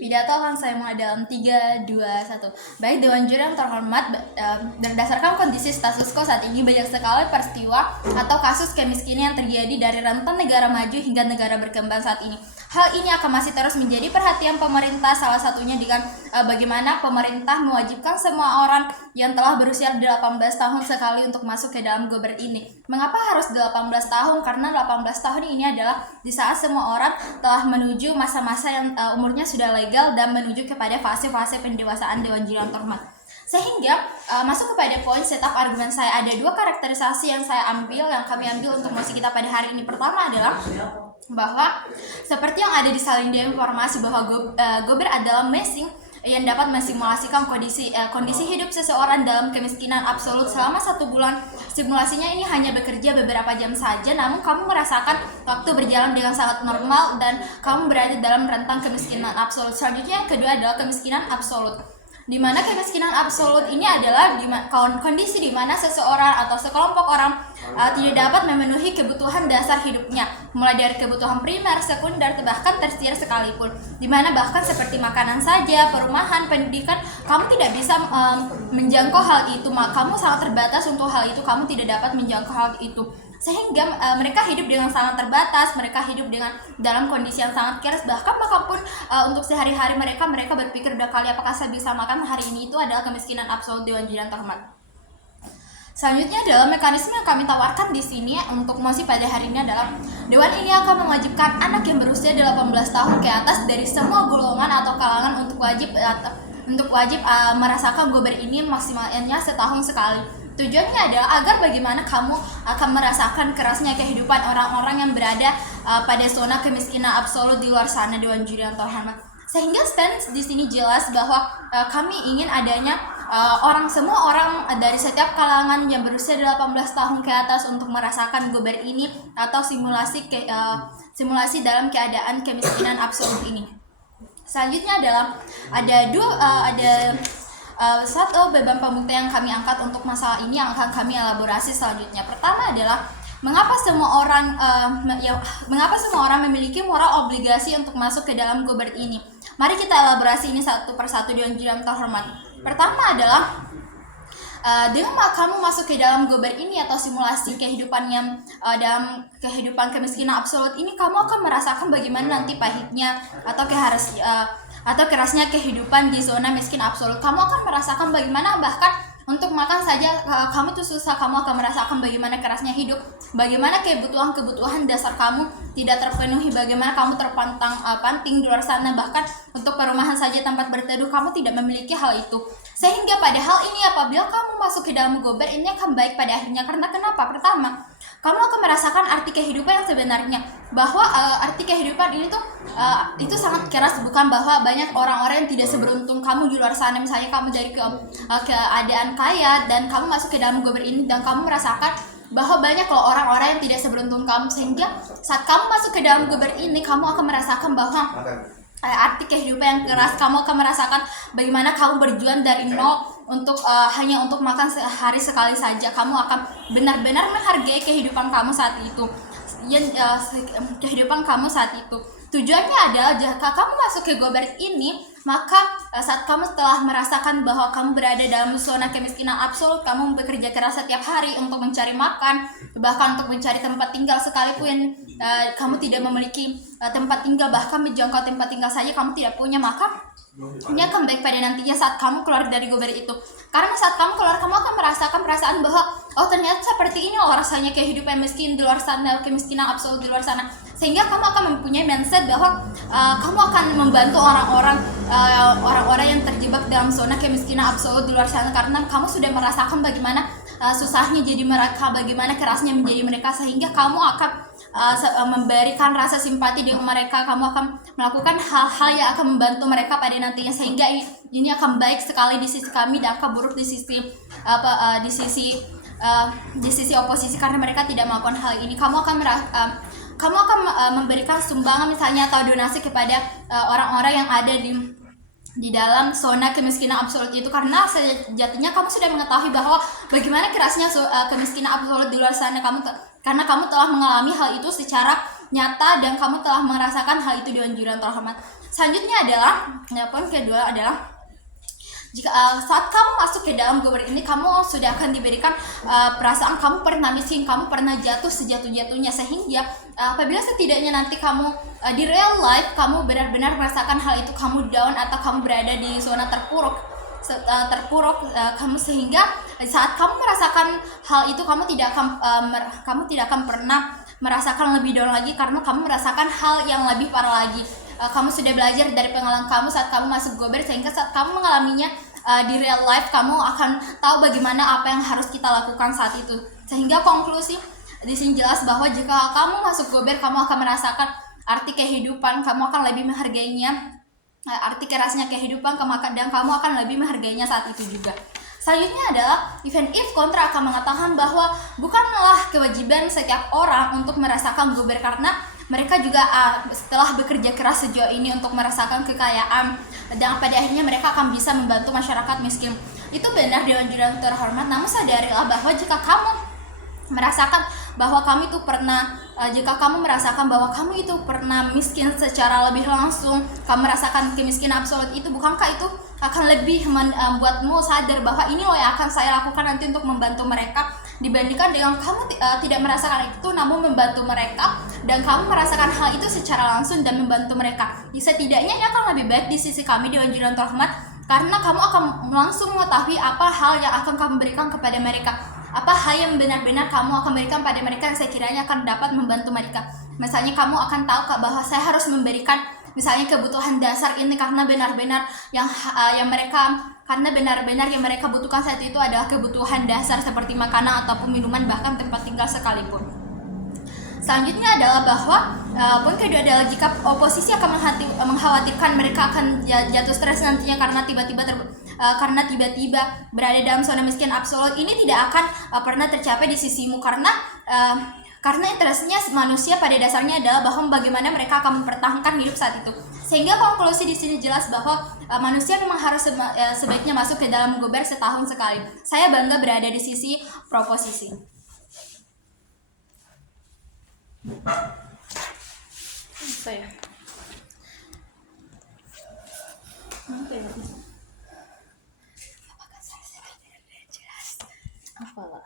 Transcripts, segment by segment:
Pidato akan saya mulai dalam 3, 2, 1. Baik Dewan Juri yang terhormat, berdasarkan kondisi status quo saat ini, banyak sekali peristiwa atau kasus kemiskinan yang terjadi dari rentan negara maju hingga negara berkembang saat ini. Hal ini akan masih terus menjadi perhatian pemerintah, salah satunya dengan bagaimana pemerintah mewajibkan semua orang yang telah berusia 18 tahun sekali untuk masuk ke dalam Gober ini. Mengapa harus 18 tahun? Karena 18 tahun ini adalah di saat semua orang telah menuju masa-masa yang umurnya sudah legal dan menuju kepada fase-fase pendewasaan Dewan Juri yang terhormat. Sehingga masuk kepada poin setup argumen saya, ada 2 karakterisasi yang kami ambil untuk mosi kita pada hari ini. Pertama adalah bahwa seperti yang ada di salin informasi bahwa Gober adalah mesin yang dapat mensimulasikan kondisi hidup seseorang dalam kemiskinan absolut selama 1 bulan. Simulasinya ini hanya bekerja beberapa jam saja, namun kamu merasakan waktu berjalan dengan sangat normal dan kamu berada dalam rentang kemiskinan absolut. Selanjutnya yang kedua adalah kemiskinan absolut, di mana kemiskinan absolut ini adalah kondisi di mana seseorang atau sekelompok orang tidak dapat memenuhi kebutuhan dasar hidupnya, mulai dari kebutuhan primer, sekunder, bahkan tersier sekalipun, di mana bahkan seperti makanan saja, perumahan, pendidikan, kamu tidak bisa menjangkau hal itu. Kamu sangat terbatas untuk hal itu, kamu tidak dapat menjangkau hal itu. Sehingga mereka hidup dengan sangat terbatas, mereka hidup dengan dalam kondisi yang sangat keras, bahkan makanpun untuk sehari-hari mereka berpikir udah kali apakah saya bisa makan hari ini. Itu adalah kemiskinan absolut Dewan Juri yang terhormat. Selanjutnya adalah mekanisme yang kami tawarkan di sini untuk mosi pada hari ini adalah Dewan ini akan mewajibkan anak yang berusia 18 tahun ke atas dari semua golongan atau kalangan untuk wajib merasakan Gober ini maksimalnya setahun sekali. Tujuannya adalah agar bagaimana kamu akan merasakan kerasnya kehidupan orang-orang yang berada pada zona kemiskinan absolut di luar sana, Dewan Juri yang terhormat. Sehingga stance di sini jelas bahwa kami ingin adanya semua orang dari setiap kalangan yang berusia 18 tahun ke atas untuk merasakan Gober ini atau simulasi dalam keadaan kemiskinan absolut ini. Selanjutnya adalah ada satu beban pembuktian yang kami angkat untuk masalah ini yang akan kami elaborasi selanjutnya. Pertama adalah mengapa semua orang memiliki moral obligasi untuk masuk ke dalam Gober ini. Mari kita elaborasi ini satu persatu Dewan Juri yang terhormat. Pertama adalah dengan kamu masuk ke dalam Gober ini atau simulasi kehidupan yang dalam kehidupan kemiskinan absolut ini, kamu akan merasakan bagaimana nanti pahitnya atau kerasnya kehidupan di zona miskin absolut. Kamu akan merasakan bagaimana bahkan untuk makan saja kamu tuh susah, kamu akan merasakan bagaimana kerasnya hidup, bagaimana kebutuhan dasar kamu tidak terpenuhi, bagaimana kamu terpanting di luar sana, bahkan untuk perumahan saja tempat berteduh kamu tidak memiliki hal itu. Sehingga pada hal ini apabila kamu masuk ke dalam Gober ini akan baik pada akhirnya. Karena kenapa? Pertama, kamu akan merasakan arti kehidupan yang sebenarnya, bahwa arti kehidupan ini tuh itu sangat keras, bukan bahwa banyak orang-orang yang tidak seberuntung kamu di luar sana. Misalnya kamu dari keadaan kaya dan kamu masuk ke dalam Gober ini dan kamu merasakan bahwa banyak loh orang-orang yang tidak seberuntung kamu, sehingga saat kamu masuk ke dalam Gober ini kamu akan merasakan bahwa arti kehidupan yang keras. Kamu akan merasakan bagaimana kamu berjuang dari nol untuk hanya untuk makan sehari sekali saja. Kamu akan benar-benar menghargai kehidupan kamu saat itu. Kehidupan kamu saat itu. Tujuannya adalah jika kamu masuk ke Gober ini, maka saat kamu telah merasakan bahwa kamu berada dalam zona kemiskinan absolut, kamu bekerja keras setiap hari untuk mencari makan, bahkan untuk mencari tempat tinggal sekalipun kamu tidak memiliki tempat tinggal, bahkan menjangkau tempat tinggal saja kamu tidak punya, maka ini akan baik pada nantinya saat kamu keluar dari Gober itu. Karena saat kamu keluar, kamu akan merasakan perasaan bahwa oh ternyata seperti ini loh rasanya kehidupan miskin di luar sana, kemiskinan absolut di luar sana. Sehingga kamu akan mempunyai mindset bahwa kamu akan membantu orang-orang yang terjebak dalam zona kemiskinan absolut di luar sana, karena kamu sudah merasakan bagaimana susahnya jadi mereka, bagaimana kerasnya menjadi mereka, sehingga kamu akan memberikan rasa simpati dengan mereka. Kamu akan melakukan hal-hal yang akan membantu mereka pada nantinya, sehingga ini akan baik sekali di sisi kami dan akan buruk di sisi oposisi, karena mereka tidak melakukan hal ini. Kamu akan memberikan sumbangan misalnya atau donasi kepada orang-orang yang ada di dalam zona kemiskinan absolut itu, karena sejatinya kamu sudah mengetahui bahwa bagaimana kerasnya kemiskinan absolut di luar sana. Karena kamu telah mengalami hal itu secara nyata dan kamu telah merasakan hal itu Dewan Juri yang terhormat. Selanjutnya adalah poin kedua adalah jika saat kamu masuk ke dalam Gober ini, kamu sudah akan diberikan perasaan kamu pernah miskin, kamu pernah jatuh sejatuh-jatuhnya, sehingga apabila setidaknya nanti kamu di real life kamu benar-benar merasakan hal itu, kamu down atau kamu berada di zona terpuruk, kamu, sehingga saat kamu merasakan hal itu kamu tidak akan pernah merasakan lebih down lagi, karena kamu merasakan hal yang lebih parah lagi. Kamu sudah belajar dari pengalaman kamu saat kamu masuk Gober, sehingga saat kamu mengalaminya di real life kamu akan tahu bagaimana apa yang harus kita lakukan saat itu. Sehingga konklusi di sini jelas bahwa jika kamu masuk Gober, kamu akan merasakan arti kehidupan, kamu akan lebih menghargainya, arti kerasnya kehidupan, dan kamu akan lebih menghargainya saat itu juga. Selanjutnya adalah even if kontra akan mengatakan bahwa bukanlah kewajiban setiap orang untuk merasakan Gober, karena mereka juga setelah bekerja keras sejauh ini untuk merasakan kekayaan, dan pada akhirnya mereka akan bisa membantu masyarakat miskin. Itu benar Dewan Juri yang terhormat, namun sadarilah bahwa jika kamu merasakan bahwa kamu itu pernah miskin secara lebih langsung, kamu merasakan kemiskinan absolut itu, bukankah itu akan lebih membuatmu sadar bahwa ini loh yang akan saya lakukan nanti untuk membantu mereka, dibandingkan dengan kamu tidak merasakan itu namun membantu mereka, dan kamu merasakan hal itu secara langsung dan membantu mereka. Setidaknya ini akan lebih baik di sisi kami Dewan Juri yang terhormat, karena kamu akan langsung mengetahui apa hal yang akan kamu berikan kepada mereka, apa hal yang benar-benar kamu akan berikan pada mereka yang sekiranya akan dapat membantu mereka. Misalnya kamu akan tahu bahwa saya harus memberikan misalnya kebutuhan dasar ini karena benar-benar yang mereka butuhkan saat itu adalah kebutuhan dasar seperti makanan ataupun minuman, bahkan tempat tinggal sekalipun. Selanjutnya adalah bahwa poin kedua adalah jika oposisi akan mengkhawatirkan mereka akan jatuh stres nantinya karena tiba-tiba berada dalam zona miskin absolut, ini tidak akan pernah tercapai di sisimu, karena interestnya manusia pada dasarnya adalah bahwa bagaimana mereka akan mempertahankan hidup saat itu. Sehingga konklusi di sini jelas bahwa manusia memang harus sebaiknya masuk ke dalam Gober setahun sekali. Saya bangga berada di sisi proposisi. Saya. Apalah.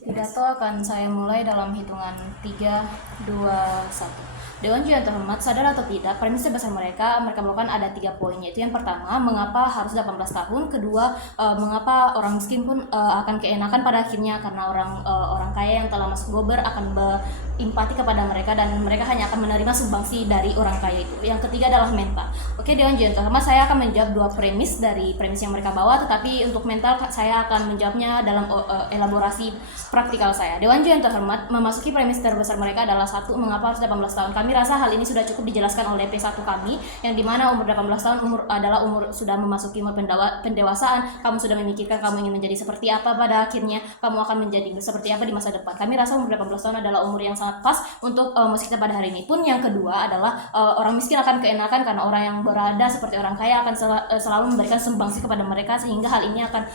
Pidato akan saya mulai dalam hitungan 3, 2, 1. Dewan Juri yang terhormat, sadar atau tidak, premis besar mereka melakukan ada 3 poin, yaitu yang pertama, mengapa harus 18 tahun, kedua, mengapa orang miskin pun akan keenakan pada akhirnya, karena orang kaya yang telah masuk Gober akan empati kepada mereka dan mereka hanya akan menerima sumbangsi dari orang kaya itu. Yang ketiga adalah mental. Oke, Dewan Juri yang terhormat, saya akan menjawab 2 premis dari premis yang mereka bawa, tetapi untuk mental saya akan menjawabnya dalam elaborasi praktikal saya. Dewan Juri yang terhormat, memasuki premis terbesar mereka adalah 1, mengapa harus 18 tahun. Kami rasa hal ini sudah cukup dijelaskan oleh P1 kami, yang dimana umur 18 tahun adalah umur sudah memasuki umur pendewasaan. Kamu sudah memikirkan kamu ingin menjadi seperti apa pada akhirnya, kamu akan menjadi seperti apa di masa depan. Kami rasa umur 18 tahun adalah umur yang sangat pas untuk musik kita pada hari ini. Pun yang kedua adalah orang miskin akan keenakan karena orang yang berada seperti orang kaya akan selalu memberikan sumbangsi kepada mereka, sehingga hal ini akan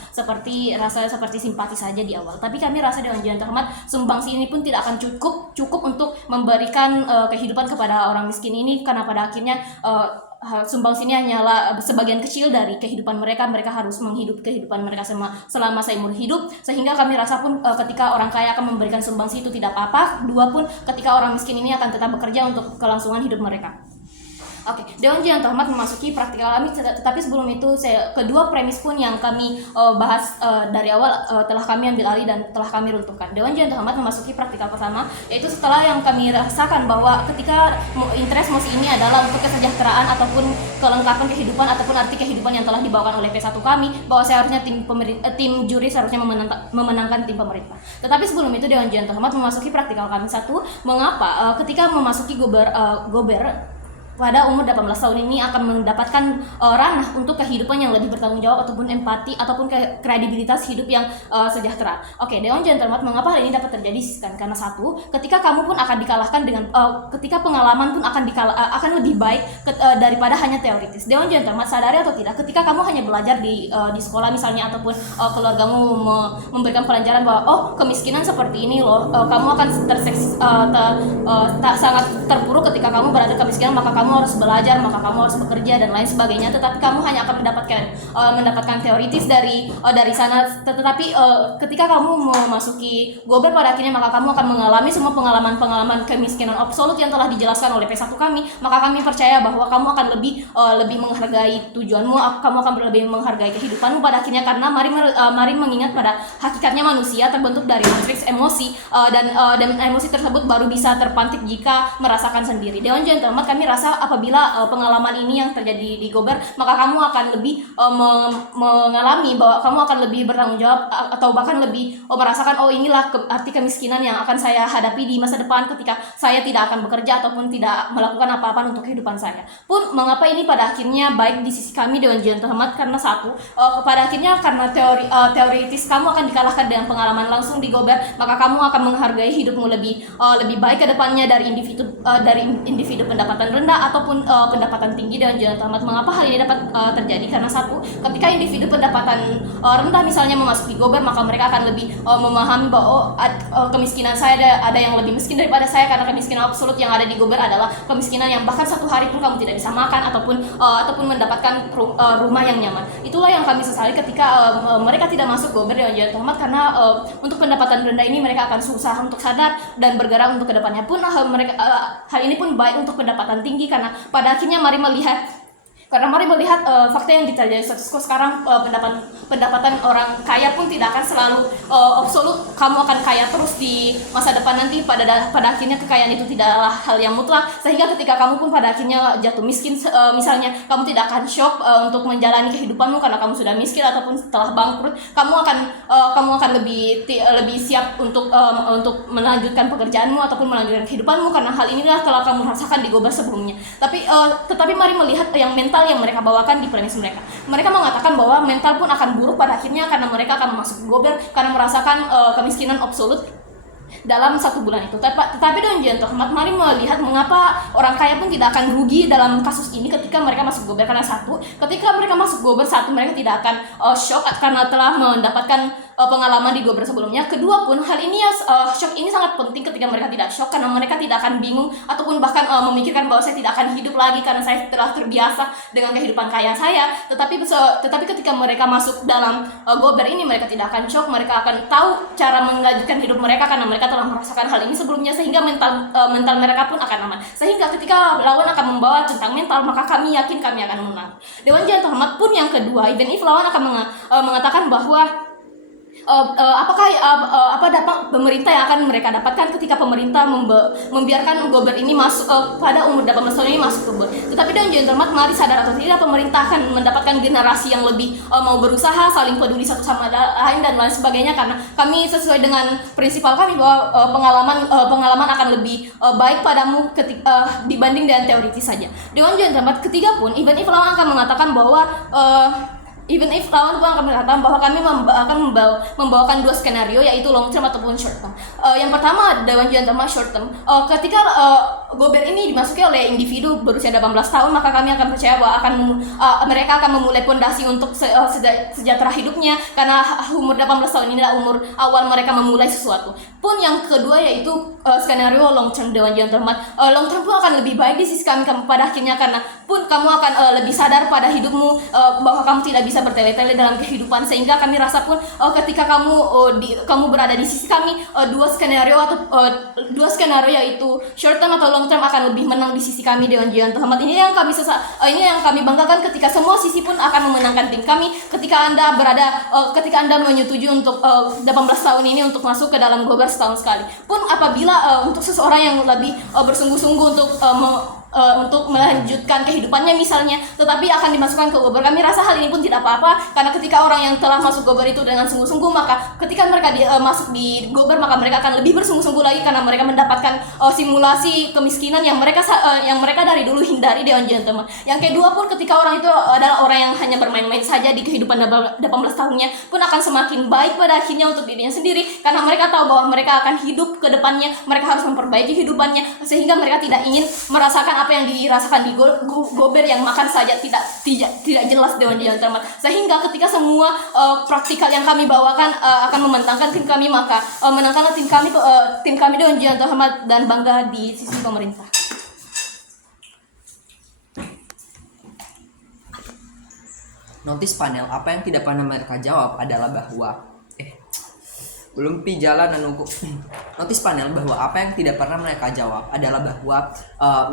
rasanya seperti simpati saja di awal. Tapi kami rasa Dewan Juri yang terhormat, sumbangsi ini pun tidak akan cukup untuk memberikan kehidupan kepada orang miskin ini, karena pada akhirnya sumbangsi ini hanyalah sebagian kecil dari kehidupan mereka. Mereka harus menghidup kehidupan mereka selama seumur hidup, sehingga kami rasa pun ketika orang kaya akan memberikan sumbangsi itu tidak apa-apa. Dua pun ketika orang miskin ini akan tetap bekerja untuk kelangsungan hidup mereka. Oke, Dewan Juri yang terhormat memasuki praktikal kami, tetapi sebelum itu kedua premis pun yang kami bahas dari awal telah kami ambil alih dan telah kami runtuhkan. Dewan Juri yang terhormat memasuki praktikal pertama, yaitu setelah yang kami rasakan bahwa ketika interest musik ini adalah untuk kesejahteraan ataupun kelengkapan kehidupan ataupun arti kehidupan yang telah dibawakan oleh P1 kami, bahwa seharusnya tim juri seharusnya memenangkan tim pemerintah. Tetapi sebelum itu Dewan Juri yang terhormat memasuki praktikal kami. 1, mengapa ketika memasuki Gober pada umur 18 tahun ini akan mendapatkan ranah untuk kehidupan yang lebih bertanggung jawab ataupun empati ataupun kredibilitas hidup yang sejahtera. Oke, Dewan Gentleman, mengapa hal ini dapat terjadi? Karena satu, ketika kamu pun akan dikalahkan dengan ketika pengalaman pun akan lebih baik daripada hanya teoritis. Dewan Gentleman, sadari atau tidak, ketika kamu hanya belajar di sekolah misalnya ataupun keluargamu memberikan pelajaran bahwa kemiskinan seperti ini loh, kamu akan sangat terpuruk ketika kamu berada kemiskinan, maka kamu harus belajar, maka kamu harus bekerja dan lain sebagainya. Tetapi kamu hanya akan mendapatkan teoritis dari sana. Tetapi ketika kamu memasuki Gober pada akhirnya, maka kamu akan mengalami semua pengalaman kemiskinan absolut yang telah dijelaskan oleh P1 kami. Maka kami percaya bahwa kamu akan lebih menghargai tujuanmu, kamu akan lebih menghargai kehidupanmu pada akhirnya. Karena mari mengingat pada hakikatnya manusia terbentuk dari matriks emosi, dan emosi tersebut baru bisa terpantik jika merasakan sendiri. Dewan Gentleman, kami rasa apabila pengalaman ini yang terjadi di Gober, maka kamu akan lebih mengalami bahwa kamu akan lebih bertanggung jawab atau bahkan lebih merasakan inilah arti kemiskinan yang akan saya hadapi di masa depan ketika saya tidak akan bekerja ataupun tidak melakukan apa-apa untuk kehidupan saya. Pun mengapa ini pada akhirnya baik di sisi kami Dewan Gentleman? Karena satu, pada akhirnya karena teoritis kamu akan dikalahkan dengan pengalaman langsung di Gober, maka kamu akan menghargai hidupmu lebih baik ke depannya dari individu pendapatan rendah ataupun pendapatan tinggi. Dan jangan tamat, mengapa hal ini dapat terjadi? Karena satu, ketika individu pendapatan rendah misalnya memasuki Gober, maka mereka akan lebih memahami bahwa kemiskinan saya ada yang lebih miskin daripada saya, karena kemiskinan absolut yang ada di Gober adalah kemiskinan yang bahkan satu hari pun kamu tidak bisa makan ataupun mendapatkan rumah yang nyaman. Itulah yang kami sesali ketika mereka tidak masuk Gober dan jangan tamat, karena untuk pendapatan rendah ini mereka akan susah untuk sadar dan bergerak untuk kedepannya. Pun hal ini pun baik untuk pendapatan tinggi, karena pada akhirnya mari melihat fakta yang terjadi status quo sekarang. Pendapatan orang kaya pun tidak akan selalu absolut. Kamu akan kaya terus di masa depan nanti. Pada akhirnya kekayaan itu tidaklah hal yang mutlak, sehingga ketika kamu pun pada akhirnya jatuh miskin misalnya, kamu tidak akan shock untuk menjalani kehidupanmu karena kamu sudah miskin ataupun setelah bangkrut. Kamu akan lebih siap untuk melanjutkan pekerjaanmu ataupun melanjutkan kehidupanmu, karena hal inilah telah kamu rasakan di Gober sebelumnya. Tetapi mari melihat yang mental yang mereka bawakan di premis mereka. Mereka mengatakan bahwa mental pun akan buruk pada akhirnya karena mereka akan masuk Gober karena merasakan kemiskinan absolut dalam 1 bulan itu. Tetapi Dewan Gentleman, mari melihat mengapa orang kaya pun tidak akan rugi dalam kasus ini ketika mereka masuk Gober. Karena satu, ketika mereka masuk Gober, mereka tidak akan shock karena telah mendapatkan pengalaman di Gober sebelumnya. Kedua pun hal ini shock ini sangat penting ketika mereka tidak shock, karena mereka tidak akan bingung ataupun bahkan memikirkan bahwa saya tidak akan hidup lagi karena saya telah terbiasa dengan kehidupan kaya saya. Tetapi ketika mereka masuk dalam Gober ini, mereka tidak akan shock, mereka akan tahu cara melanjutkan hidup mereka karena mereka telah merasakan hal ini sebelumnya, sehingga mental mereka pun akan aman. Sehingga ketika lawan akan membawa tentang mental, maka kami yakin kami akan menang. Dewan Gentleman pun yang kedua, even if lawan akan mengatakan bahwa apa dampak pemerintah yang akan mereka dapatkan ketika pemerintah membiarkan Gober ini masuk pada umur 18 tahun ini masuk Gober. Tetapi Dewan Gentleman, mari sadar atau tidak, pemerintah akan mendapatkan generasi yang lebih mau berusaha, saling peduli satu sama lain dan lain sebagainya, karena kami sesuai dengan prinsipal kami bahwa pengalaman akan lebih baik padamu dibanding dengan teoritis saja. Dewan Gentleman, ketiga pun even if lawan akan mengatakan bahwa kami akan membawakan 2 skenario, yaitu long term ataupun short term. Yang pertama, Dewan Gentleman, short term. Ketika Gober ini dimasuki oleh individu berusia 18 tahun, maka kami akan percaya bahwa mereka akan memulai pondasi untuk sejahtera hidupnya, karena umur 18 tahun ini adalah umur awal mereka memulai sesuatu. Pun yang kedua yaitu skenario long term, Dewan Gentleman. Long term pun akan lebih baik di sisi kami pada akhirnya, karena pun kamu akan lebih sadar pada hidupmu bahwa kamu tidak bisa bertele-tele dalam kehidupan, sehingga kami rasa pun ketika kamu berada di sisi kami, dua skenario yaitu short term atau long term akan lebih menang di sisi kami Dewan Gentleman. Ini yang kami banggakan ketika semua sisi pun akan memenangkan tim kami ketika Anda menyetujui untuk 18 tahun ini untuk masuk ke dalam Gober setahun sekali. Pun apabila untuk seseorang yang lebih bersungguh-sungguh untuk untuk melanjutkan kehidupannya misalnya, tetapi akan dimasukkan ke Gober. Kami rasa hal ini pun tidak apa-apa, karena ketika orang yang telah masuk Gober itu dengan sungguh-sungguh, maka ketika mereka masuk di Gober, maka mereka akan lebih bersungguh-sungguh lagi karena mereka mendapatkan simulasi kemiskinan yang mereka dari dulu hindari, Dewan Gentleman. Yang kedua pun, ketika orang itu adalah orang yang hanya bermain-main saja di kehidupan 18 tahunnya, pun akan semakin baik pada akhirnya untuk dirinya sendiri, karena mereka tahu bahwa mereka akan hidup ke depannya, mereka harus memperbaiki hidupannya, sehingga mereka tidak ingin merasakan apa yang dirasakan di Gober yang makan saja tidak jelas, Dewan Gentleman. Sehingga ketika semua praktikal yang kami bawakan akan memenangkan tim kami, maka menangkanlah tim kami Dewan Gentleman, dan bangga di sisi pemerintah. Notis panel, apa yang tidak pernah mereka jawab adalah bahwa belum pi jalan nunggu. Notis panel bahwa apa yang tidak pernah mereka jawab adalah bahwa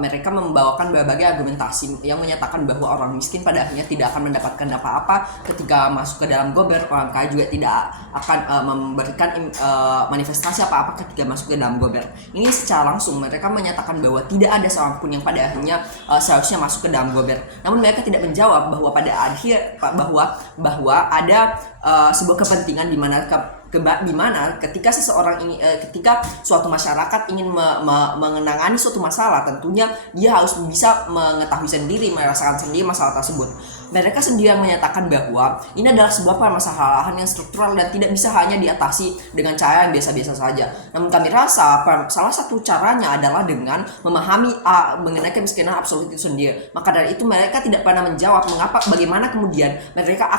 mereka membawakan berbagai argumentasi yang menyatakan bahwa orang miskin pada akhirnya tidak akan mendapatkan apa-apa ketika masuk ke dalam Gober. Orang kaya juga tidak akan memberikan manifestasi apa-apa ketika masuk ke dalam Gober. Ini secara langsung mereka menyatakan bahwa tidak ada seorang pun yang pada akhirnya seharusnya masuk ke dalam Gober. Namun mereka tidak menjawab bahwa pada akhir bahwa ada sebuah kepentingan di mana ketika seseorang ini ketika suatu masyarakat ingin mengenangani suatu masalah, tentunya dia harus bisa mengetahui sendiri, merasakan sendiri masalah tersebut. Mereka sendiri yang menyatakan bahwa ini adalah sebuah permasalahan yang struktural dan tidak bisa hanya diatasi dengan cara yang biasa-biasa saja. Namun kami rasa salah satu caranya adalah dengan memahami mengenai kemiskinan absolut itu sendiri. Maka dari itu mereka tidak pernah menjawab bagaimana kemudian mereka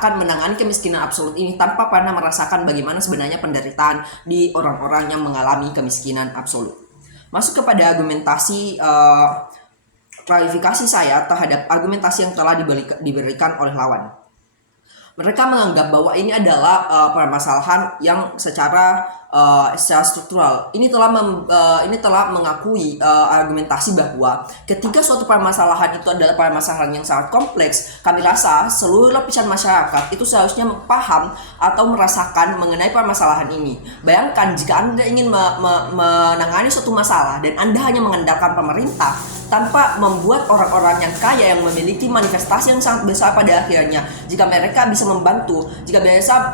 akan menangani kemiskinan absolut ini tanpa pernah merasakan bagaimana sebenarnya penderitaan di orang-orang yang mengalami kemiskinan absolut. Masuk kepada argumentasi klarifikasi saya terhadap argumentasi yang telah diberikan oleh lawan. Mereka menganggap bahwa ini adalah permasalahan yang secara struktural. Ini telah mengakui argumentasi bahwa ketika suatu permasalahan itu adalah permasalahan yang sangat kompleks, kami rasa seluruh lapisan masyarakat itu seharusnya paham atau merasakan mengenai permasalahan ini. Bayangkan jika Anda ingin menangani suatu masalah dan Anda hanya mengandalkan pemerintah tanpa membuat orang-orang yang kaya yang memiliki manifestasi yang sangat besar pada akhirnya, jika mereka bisa membantu, jika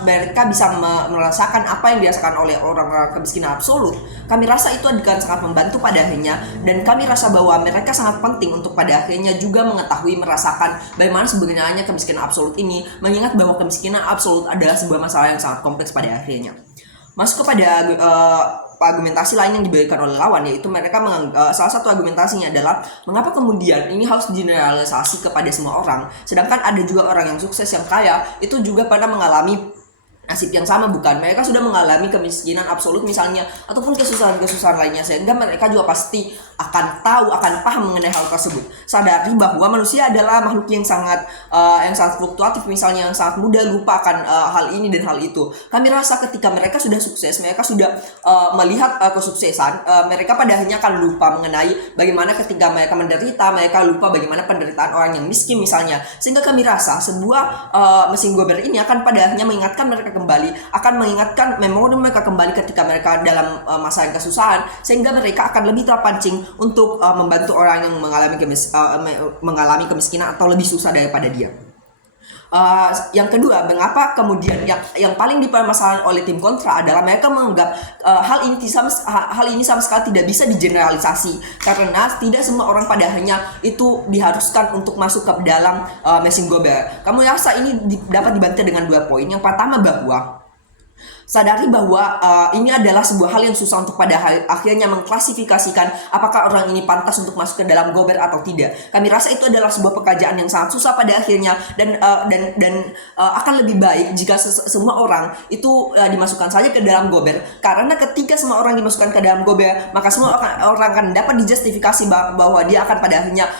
mereka bisa merasakan apa yang dirasakan oleh orang-orang kemiskinan absolut, kami rasa itu akan sangat membantu pada akhirnya. Dan kami rasa bahwa mereka sangat penting untuk pada akhirnya juga mengetahui, merasakan bagaimana sebenarnya kemiskinan absolut ini, mengingat bahwa kemiskinan absolut adalah sebuah masalah yang sangat kompleks pada akhirnya. Masuk kepada argumentasi lain yang diberikan oleh lawan, yaitu mereka salah satu argumentasinya adalah mengapa kemudian ini harus generalisasi kepada semua orang, sedangkan ada juga orang yang sukses yang kaya itu juga pada mengalami nasib yang sama, bukan? Mereka sudah mengalami kemiskinan absolut misalnya, ataupun kesusahan-kesusahan lainnya, sehingga mereka juga pasti akan paham mengenai hal tersebut. Sadari bahwa manusia adalah makhluk yang sangat fluktuatif, misalnya yang sangat mudah lupa akan hal ini dan hal itu. Kami rasa ketika mereka sudah sukses, mereka sudah melihat kesuksesan, mereka pada akhirnya akan lupa mengenai bagaimana ketika mereka menderita, mereka lupa bagaimana penderitaan orang yang miskin misalnya. Sehingga kami rasa sebuah mesin Gober ini akan pada akhirnya mengingatkan mereka akan mengingatkan memori mereka kembali ketika mereka dalam masa yang kesusahan, sehingga mereka akan lebih terpancing untuk membantu orang yang mengalami kemiskinan atau lebih susah daripada dia. Yang kedua, mengapa kemudian yang paling dipermasalahkan oleh tim kontra adalah mereka menganggap hal ini sama sekali tidak bisa digeneralisasi, karena tidak semua orang pada akhirnya itu diharuskan untuk masuk ke dalam mesin Gober. Kamu rasa ini dapat dibantu dengan 2 poin. Yang pertama, bahwa sadari bahwa ini adalah sebuah hal yang susah untuk pada akhirnya mengklasifikasikan apakah orang ini pantas untuk masuk ke dalam Gober atau tidak. Kami rasa itu adalah sebuah pekerjaan yang sangat susah pada akhirnya, dan akan lebih baik jika semua orang itu dimasukkan saja ke dalam Gober, karena ketika semua orang dimasukkan ke dalam Gober, maka semua orang akan dapat dijustifikasi bahwa dia akan pada akhirnya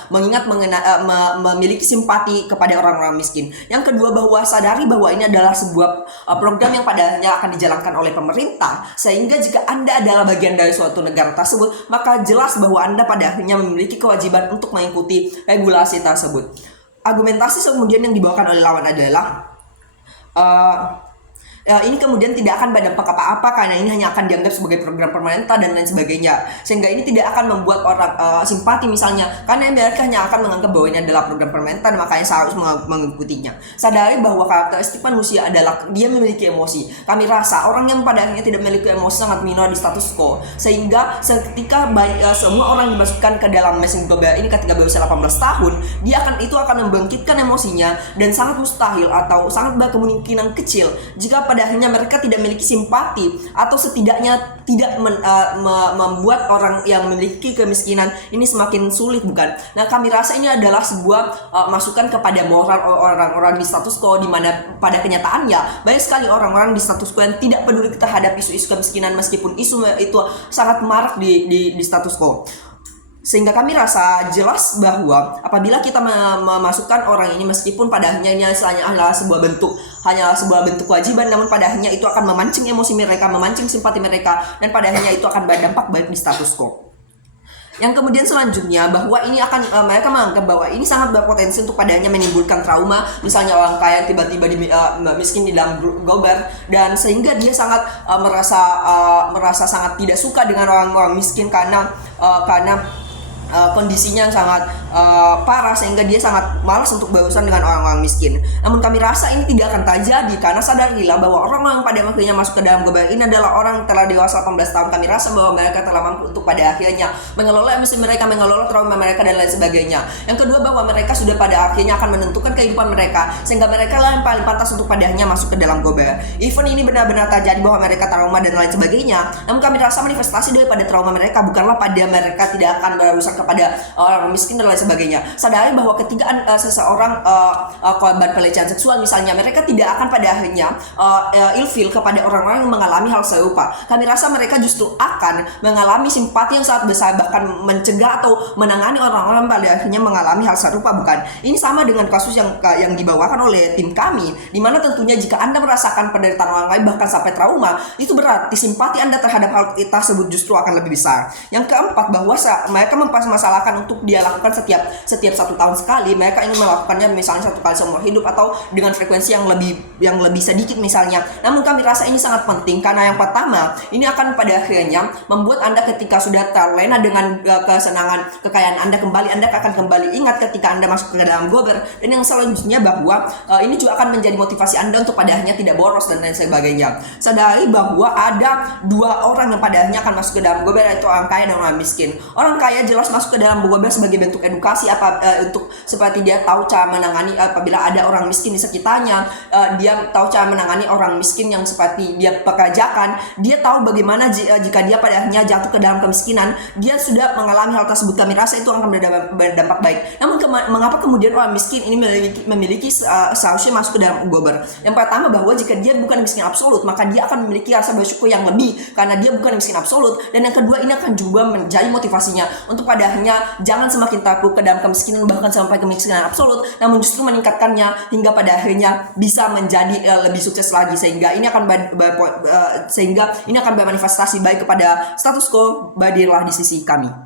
memiliki simpati kepada orang-orang miskin. Yang kedua, bahwa sadari bahwa ini adalah sebuah program yang pada akhirnya akan dijalankan oleh pemerintah, sehingga jika Anda adalah bagian dari suatu negara tersebut, maka jelas bahwa Anda pada akhirnya memiliki kewajiban untuk mengikuti regulasi tersebut. Argumentasi kemudian yang dibawakan oleh lawan adalah ini kemudian tidak akan berdampak apa-apa karena ini hanya akan dianggap sebagai program pemerintah dan lain sebagainya, sehingga ini tidak akan membuat orang simpati misalnya, karena mereka hanya akan menganggap bahwa ini adalah program pemerintah dan makanya saya harus mengikutinya. Sadari bahwa karakteristik manusia adalah dia memiliki emosi. Kami rasa orang yang pada akhirnya tidak memiliki emosi sangat minor di status quo, sehingga ketika semua orang dimasukkan ke dalam mesin global ini ketika berusia 18 tahun, itu akan membangkitkan emosinya, dan sangat mustahil atau sangat berkemungkinan kecil jika pada akhirnya mereka tidak memiliki simpati atau setidaknya tidak membuat orang yang memiliki kemiskinan ini semakin sulit, bukan? Nah, kami rasa ini adalah sebuah masukan kepada moral orang-orang di status quo, di mana pada kenyataannya banyak sekali orang-orang di status quo yang tidak peduli terhadap isu-isu kemiskinan meskipun isu itu sangat marak di status quo. Sehingga kami rasa jelas bahwa apabila kita memasukkan orang ini, meskipun pada akhirnya ini hanyalah sebuah bentuk kewajiban, namun pada akhirnya itu akan memancing emosi mereka, memancing simpati mereka, dan pada akhirnya itu akan berdampak baik di status quo. Yang kemudian selanjutnya bahwa ini akan mereka menganggap bahwa ini sangat berpotensi untuk padanya menimbulkan trauma, misalnya orang kaya tiba-tiba miskin di dalam gober, dan sehingga dia sangat merasa sangat tidak suka dengan orang-orang miskin karena kondisinya sangat parah, sehingga dia sangat malas untuk berurusan dengan orang-orang miskin. Namun kami rasa ini tidak akan terjadi, karena sadarilah bahwa orang-orang pada akhirnya masuk ke dalam global ini adalah orang telah dewasa 18 tahun. Kami rasa bahwa mereka telah mampu untuk pada akhirnya mengelola emosi mereka, mengelola trauma mereka, dan lain sebagainya. Yang kedua, bahwa mereka sudah pada akhirnya akan menentukan kehidupan mereka, sehingga mereka lah yang paling pantas untuk pada akhirnya masuk ke dalam global. Even ini benar-benar terjadi bahwa mereka trauma dan lain sebagainya, namun kami rasa manifestasi daripada trauma mereka bukanlah pada mereka tidak akan berurusan kepada orang miskin dan lain sebagainya. Sadari bahwa ketika seseorang korban pelecehan seksual misalnya, mereka tidak akan pada akhirnya ilfil kepada orang-orang yang mengalami hal serupa. Kami rasa mereka justru akan mengalami simpati yang sangat besar, bahkan mencegah atau menangani orang-orang pada akhirnya mengalami hal serupa, bukan? Ini sama dengan kasus yang dibawakan oleh tim kami, di mana tentunya jika Anda merasakan penderitaan orang lain bahkan sampai trauma, itu berarti simpati Anda terhadap hal tersebut justru akan lebih besar. Yang keempat, bahwa mereka mempermasalahkan untuk dia lakukan setiap 1 tahun sekali. Mereka ingin melakukannya misalnya 1 kali seumur hidup atau dengan frekuensi yang lebih sedikit misalnya. Namun kami rasa ini sangat penting, karena yang pertama, ini akan pada akhirnya membuat Anda ketika sudah terlena dengan kesenangan kekayaan Anda kembali, Anda akan kembali ingat ketika Anda masuk ke dalam gober. Dan yang selanjutnya bahwa ini juga akan menjadi motivasi Anda untuk pada akhirnya tidak boros dan lain sebagainya. Sadari bahwa ada 2 orang yang pada akhirnya akan masuk ke dalam gober, yaitu orang kaya dan orang miskin. Orang kaya jelas masuk ke dalam gober sebagai bentuk edukasi untuk seperti dia tahu cara menangani apabila ada orang miskin di sekitarnya, dia tahu cara menangani orang miskin yang seperti dia pekerjakan, dia tahu bagaimana jika dia pada akhirnya jatuh ke dalam kemiskinan, dia sudah mengalami hal tersebut. Kami rasa itu akan berdampak baik. Namun mengapa kemudian orang miskin ini memiliki seharusnya masuk ke dalam gober? Yang pertama, bahwa jika dia bukan miskin absolut, maka dia akan memiliki rasa bersyukur yang lebih karena dia bukan miskin absolut. Dan yang kedua, ini akan juga menjadi motivasinya untuk pada akhirnya jangan semakin takut ke dalam kemiskinan bahkan sampai kemiskinan absolut, namun justru meningkatkannya hingga pada akhirnya bisa menjadi lebih sukses lagi, sehingga ini akan bermanifestasi baik kepada status quo. Berdirilah di sisi kami.